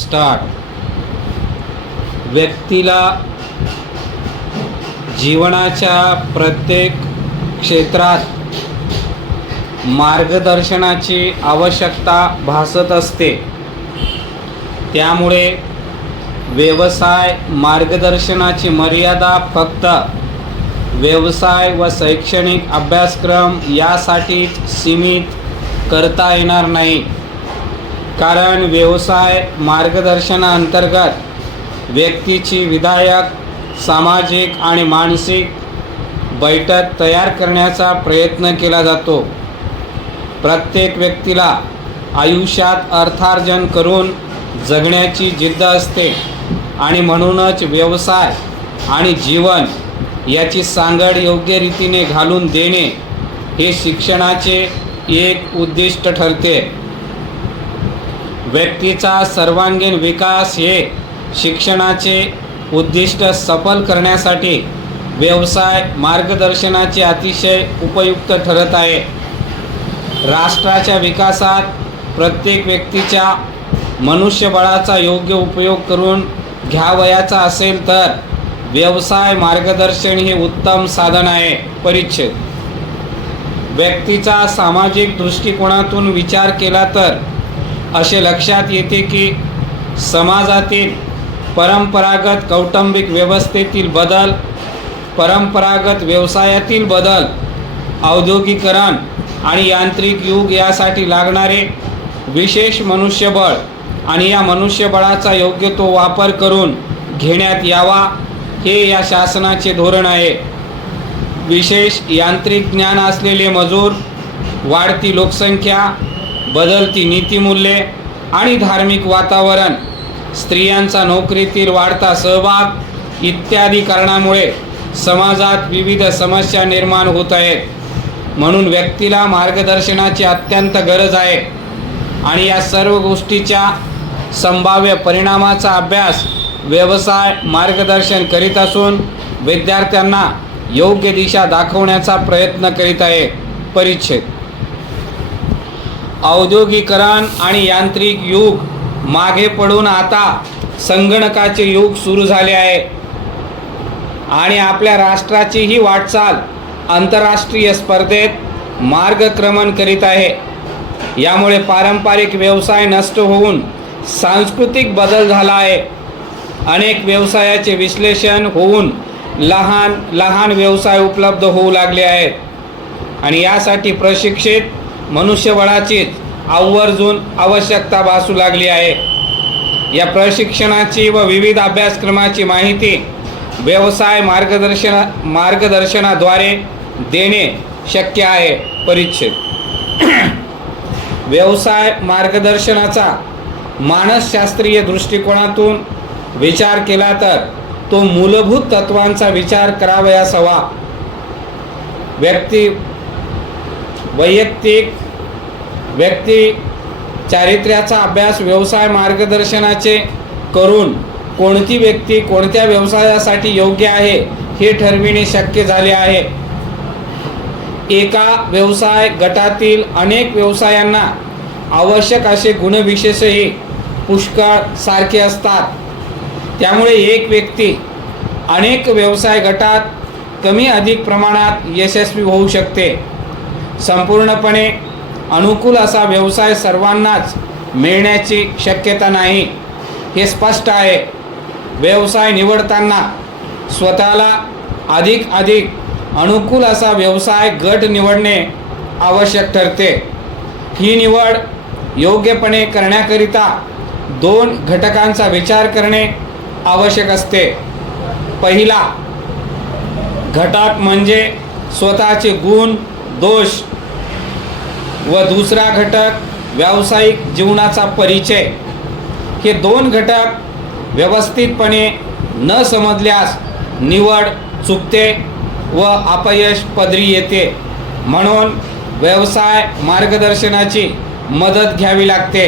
Start. व्यक्तीला जीवनाच्या प्रत्येक क्षेत्रात मार्गदर्शनाची आवश्यकता भासत असते. त्यामुळे व्यवसाय मार्गदर्शनाची मर्यादा फक्त व्यवसाय व शैक्षणिक अभ्यासक्रम यासाठीच सीमित करता येणार नाही. कारण व्यवसाय मार्गदर्शनाअंतर्गत व्यक्तीची विधायक, सामाजिक आणि मानसिक बैठक तयार करण्याचा प्रयत्न केला जातो. प्रत्येक व्यक्तीला आयुष्यात अर्थार्जन करून जगण्याची जिद्द असते आणि म्हणूनच व्यवसाय आणि जीवन याची सांगड योग्य रीतीने घालून देणे हे शिक्षणाचे एक उद्दिष्ट ठरते. व्यक्तीचा सर्वांगीण विकास हे शिक्षणाचे उद्दिष्ट सफल करण्यासाठी व्यवसाय मार्गदर्शनाचे अतिशय उपयुक्त ठरत आहे. राष्ट्राच्या विकासात प्रत्येक व्यक्तीच्या मनुष्यबळाचा योग्य उपयोग करून घ्यावयाचा असेल तर व्यवसाय मार्गदर्शन हे उत्तम साधन आहे. परिच्छेद. व्यक्तीचा सामाजिक दृष्टिकोनातून विचार केला तर असे लक्षात येते की समाजातील परंपरागत कौटुंबिक व्यवस्थेतील बदल, परंपरागत व्यवसायातील बदल, औद्योगिकरण आणि यांत्रिक युग यासाठी लागणारे विशेष मनुष्यबळ आणि या मनुष्यबळाचा योग्य तो वापर करून घेण्यात यावा हे या शासनाचे धोरण आहे. विशेष यांत्रिक ज्ञान असलेले मजूर, वाढती लोकसंख्या, बदलती नीतिमूल्ये आणि धार्मिक वातावरण, स्त्रियांचा नोकरीतील वाढता सहभाग इत्यादी कारणामुळे समाजात विविध समस्या निर्माण होत आहेत. म्हणून व्यक्तीला मार्गदर्शनाची अत्यंत गरज आहे आणि या सर्व गोष्टीच्या संभाव्य परिणामाचा अभ्यास व्यवसाय मार्गदर्शन करीत असून विद्यार्थ्यांना योग्य दिशा दाखवण्याचा प्रयत्न करीत आहे. परिच्छेद. औद्योगिकरण आणि यांत्रिक युग मागे पडून आता संगणकाचे युग सुरू झाले आहे आणि आपल्या राष्ट्राची ही वाटचाल आंतरराष्ट्रीय स्पर्धेत मार्गक्रमण करीत आहे. यामुळे पारंपरिक व्यवसाय नष्ट होऊन सांस्कृतिक बदल झाला आहे. अनेक व्यवसायाचे विश्लेषण होऊन लहान लहान व्यवसाय उपलब्ध होऊ लागले आहेत आणि यासाठी प्रशिक्षित मनुष्यबळाचीच आवर्जून आवश्यकता भासू लागली आहे. या प्रशिक्षणाची व विविध अभ्यासक्रमाची माहिती व्यवसाय मार्गदर्शनाद्वारे देणे शक्य आहे. परिच्छेद. व्यवसाय मार्गदर्शनाचा मानसशास्त्रीय दृष्टिकोनातून विचार केला तर तो मूलभूत तत्वांचा विचार करावयास हवा. व्यक्ती चारित्र्याचा अभ्यास व्यवसाय मार्गदर्शनाचे करून कोणती व्यक्ती कोणत्या व्यवसायासाठी योग्य आहे हे ठरविणे शक्य झाले आहे. एका व्यवसाय गटातील अनेक व्यवसायांना आवश्यक असे गुणविशेषही पुष्कळ सारखे असतात. त्यामुळे एक व्यक्ती अनेक व्यवसाय गटात कमी अधिक प्रमाणात यशस्वी होऊ शकते. संपूर्णपणे अनुकूल असा व्यवसाय सर्वांनाच मिळण्याची शक्यता नाही हे स्पष्ट आहे. व्यवसाय निवडताना स्वतःला अधिक अनुकूल असा व्यवसाय गट निवडणे आवश्यक ठरते. ही निवड योग्यपणे करण्याकरिता 2 घटकांचा विचार करणे आवश्यक असते. पहिला घटक म्हणजे स्वतःचे गुण दोष व दुसरा घटक व्यावसायिक जीवनाचा परिचय. हे 2 घटक व्यवस्थितपणे न समजल्यास निवड चुकते व अपयश पदरी येते. म्हणून व्यवसाय मार्गदर्शनाची मदत घ्यावी लागते.